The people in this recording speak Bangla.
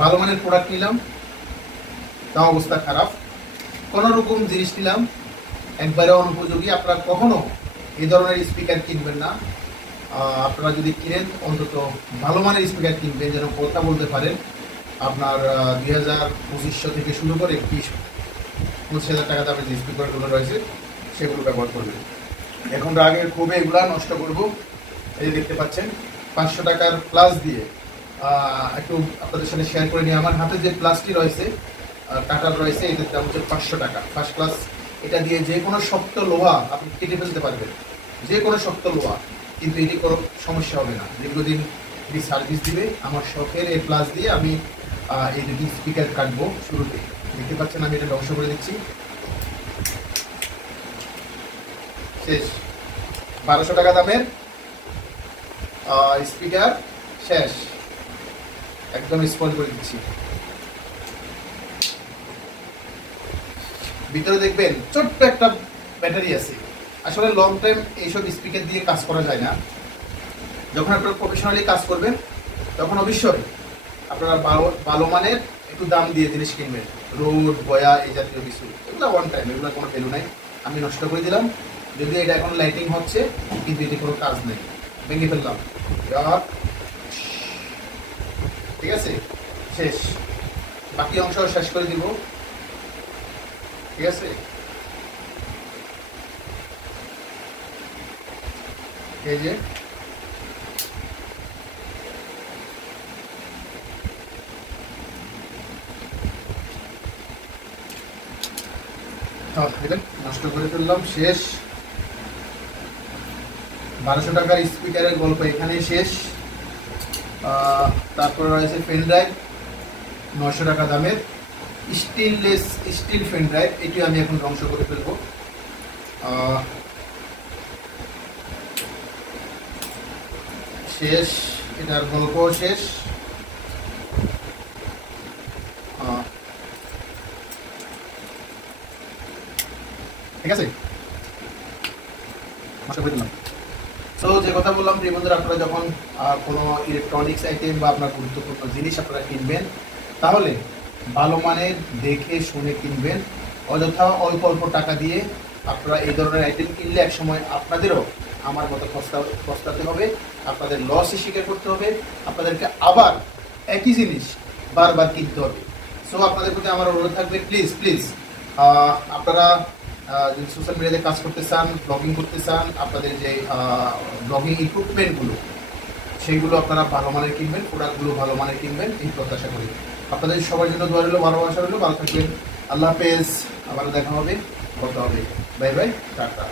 ভালো মানের প্রোডাক্ট নিলাম, তাও অবস্থা খারাপ। কোনো রকম জিনিস নিলাম একবারে অনুপযোগী। আপনারা কখনো এই ধরনের স্পিকার কিনবেন না। আপনারা যদি কিনেন অন্তত ভালো মানের স্পিকার কিনবেন, যেন কথা বলতে পারেন। আপনার 2000-2500 থেকে শুরু করে 20-25,000 টাকা দামের যে স্পিকারগুলো রয়েছে সেগুলো ব্যবহার করবেন। এখন রাগের ক্ষোভে এগুলা নষ্ট করব। এই যে দেখতে পাচ্ছেন 500 টাকার প্লাস দিয়ে একটু আপনাদের সাথে শেয়ার করে নিয়ে, আমার হাতে যে প্লাসটি রয়েছে কাটার রয়েছে, এটার দাম হচ্ছে 500 টাকা, ফার্স্ট ক্লাস। এটা দিয়ে যে কোনো শক্ত লোহা আপনি কেটে ফেলতে পারবেন, যে কোনো শক্ত লোহা, কিন্তু এটি কোনো সমস্যা হবে না। দীর্ঘদিন এটি সার্ভিস দিবে। আমার শখের এই প্লাস দিয়ে আমি এই দুটি স্পিকার কাটবো। শুরুতে দেখতে পাচ্ছেন আমি এটা ধ্বংস করে দিচ্ছি। শেষ। 1200 টাকা দামের স্পিকার শেষ, একদম স্পঞ্জ করে দিচ্ছি। ভিতরে দেখবেন ছোট্ট একটা ব্যাটারি আছে। আসলে লং টাইম এইসব স্পিকার দিয়ে কাজ করা যায় না। যখন আপনারা প্রফেশনালি কাজ করবেন তখন অবশ্যই আপনারা ভালো মানের একটু দাম দিয়ে জিনিস কিনবেন। রোড বয়া এই জাতীয় কিছু, এগুলো ওয়ান টাইম, এগুলো কোনো ভ্যালু নাই। আমি নষ্ট করে দিলাম, যদিও এটা এখন লাইটিং হচ্ছে, কিন্তু এটি কোনো কাজ নেই। ভেঙে ফেললাম, ঠিক আছে, শেষ। বাকি অংশ শেষ করে দিব, ঠিক আছে। এই যে নষ্ট করে ফেললাম, শেষ। 1200 টাকার স্পিকারের গল্প এখানে শেষ। তারপর রয়েছে পেন ড্রাইভ 900 টাকা দামের স্টিল পেন ড্রাইভ, এটি আমি এখন ধ্বংস করে ফেলবো। শেষ, এটার গল্প শেষ। ঠিক আছে, নষ্ট করে দিলাম। সো যে কথা বললাম, প্রিয় বন্ধুরা, আপনারা যখন কোনো ইলেকট্রনিক্স আইটেম বা আপনার গুরুত্বপূর্ণ জিনিস আপনারা কিনবেন, তাহলে ভালো মানের দেখে শুনে কিনবেন। অযথা অল্প অল্প টাকা দিয়ে আপনারা এই ধরনের আইটেম কিনলে একসময় আপনাদেরও আমার মতো পস্তাতে হবে, আপনাদের লসে স্বীকার করতে হবে, আপনাদেরকে আবার একই জিনিস বারবার কিনতে হবে। সো আপনাদের প্রতি আমার অনুরোধ থাকবে, প্লিজ প্লিজ আপনারা যদি সোশ্যাল মিডিয়াতে কাজ করতে চান, ব্লগিং করতে চান, আপনাদের যে ব্লগিং ইকুইপমেন্টগুলো সেইগুলো আপনারা ভালো মানের কিনবেন, প্রোডাক্টগুলো ভালো মানের কিনবেন, এই প্রত্যাশা করি। আপনাদের সবার জন্য দোয়া রইল, ভালোবাসা রইল। ভালো থাকবেন, আল্লাহ হাফেজ। আবারও দেখা হবে, কথা হবে। Bye bye, tata.